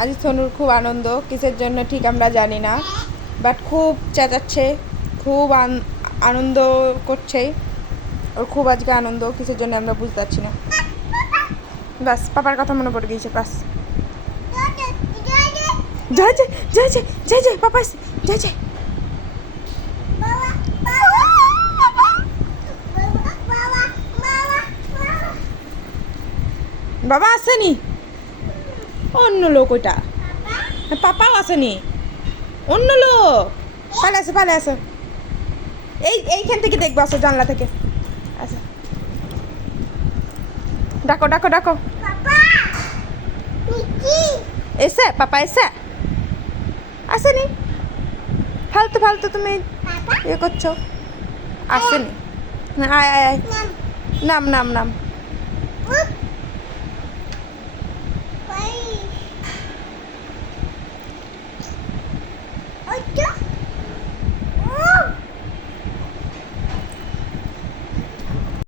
আজ সোনুর খুব আনন্দ, কিসের জন্য ঠিক আমরা জানি না, বাট খুব চেঁচাচ্ছে, খুব আনন্দ করছে। ওর খুব আজকে আনন্দ, কিসের জন্য আমরা বুঝতে পারছি না। বাস পাপার কথা মনে পড়ে গিয়েছে। বাস জয় জয় জয় জয় জয় জয় পাপা জয় জয়। বাবা আসেনি, অন্য লোক ওইটা, পাপাও আসেনি, অন্য লোক। পালে আসো এইখান থেকে দেখবো, আসো জানলা থেকে আসো। ডাকো ডাকো ডাকো, এসে পাপা এসে আসেনি, ফালতু ফালতু তুমি ইয়ে করছো। আসেনি, আয় আয় আয়, নাম নাম নাম।